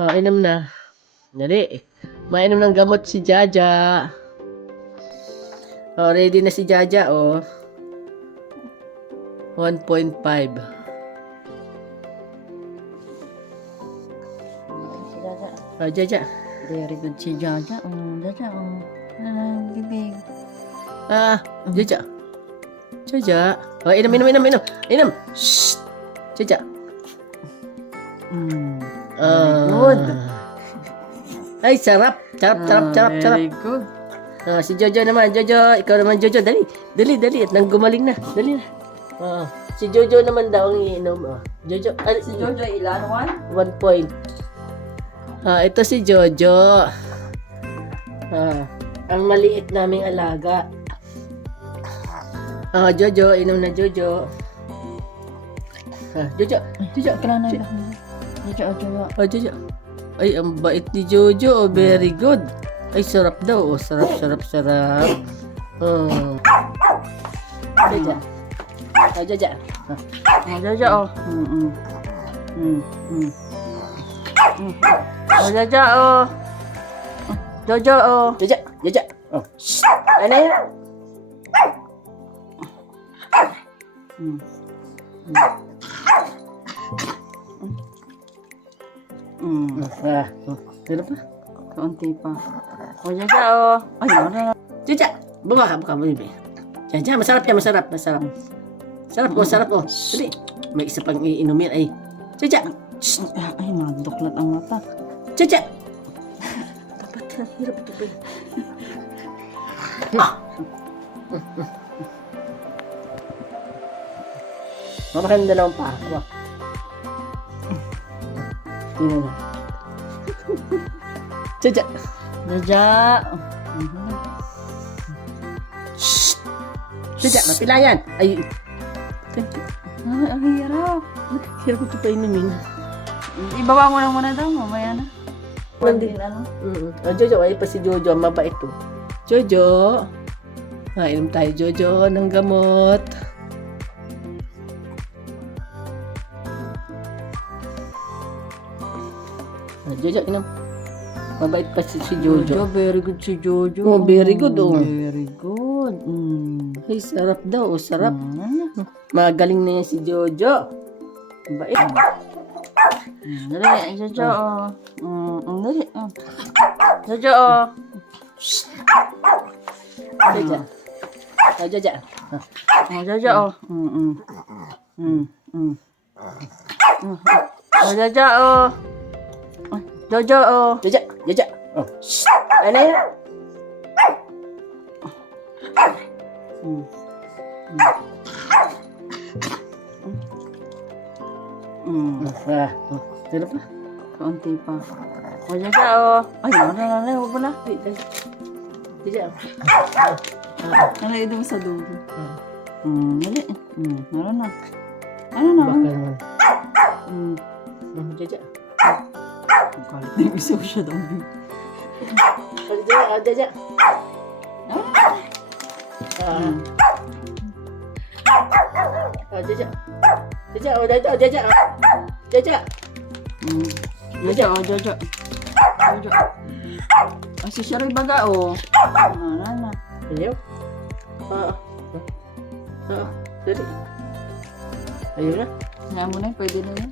Inom na. Dali. Mainom ng gamot si Jaja. Ready na si Jaja, 1.5. Si Jaja. Jaja. Very good si Jaja. Jaja, bibig. Jaja. Jaja. Inom. Shh. Jaja. Very good. Ay, sarap. Sarap. Very good. Si Jojo naman. Jojo, ikaw naman Jojo. Dali. At nang gumaling na. Dali na. Si Jojo naman daw ang iinom. Jojo. Si Jojo ilan? 1 point. Ito si Jojo. Ang maliit naming alaga. Jojo, inom na Jojo. Jojo. Kailan na ilan? Jojo. Ay, ang bait ni Jojo. Very good. Ay, sarap daw. Sarap. Jaja. Jaja. Jaja, Jaja, Jojo, Jaja. Shh. Ano yan? Ano pa? Kaunti pa. Jaja, ay, ano? Jaja. Buka mo yun. Jaja, masarap yan. Masarap. Sarap. Dali. May isa pang iinumin. Ay. Jaja. Shh. Ay, maduklat ang mata. Jaja. Dapat hirap ito pa. Mamakan na dalawang pa. Tingnan na. Jaja. Jaja. Shh. Jaja, mapilayan. Ay. Ang hirap. Hirap ito pa inumin. Ibaba mo lang muna daw, mamaya na. Nandun. Jojo, ay pa si Jojo, ang mabait to. Jojo. Inom tayo, Jojo, ng gamot. Jojo, inom. Mabait pa si Jojo. Very good si Jojo. Very good, Very good. Ay, sarap daw, sarap. Magaling na yan si Jojo. Mabait. Dali, Jojo. Dali. Jojo. Jaja. Jaja. Jojo. Jaja. Jojo. Jaja. Ano yan? Ano pa? Kaunti pa. Jaja. Ay, wala. Huwag mo na. Jaja. Nalaido mo sa dulo. Dali. Ano na? Baka naman. Jaja. Kalit na yung isa ko siya daw. Jaja. Jaja. Jojo. Si Sharoy baga, na. Ayaw. Dali. Ayun na. Kaya mo na, pwede na yun.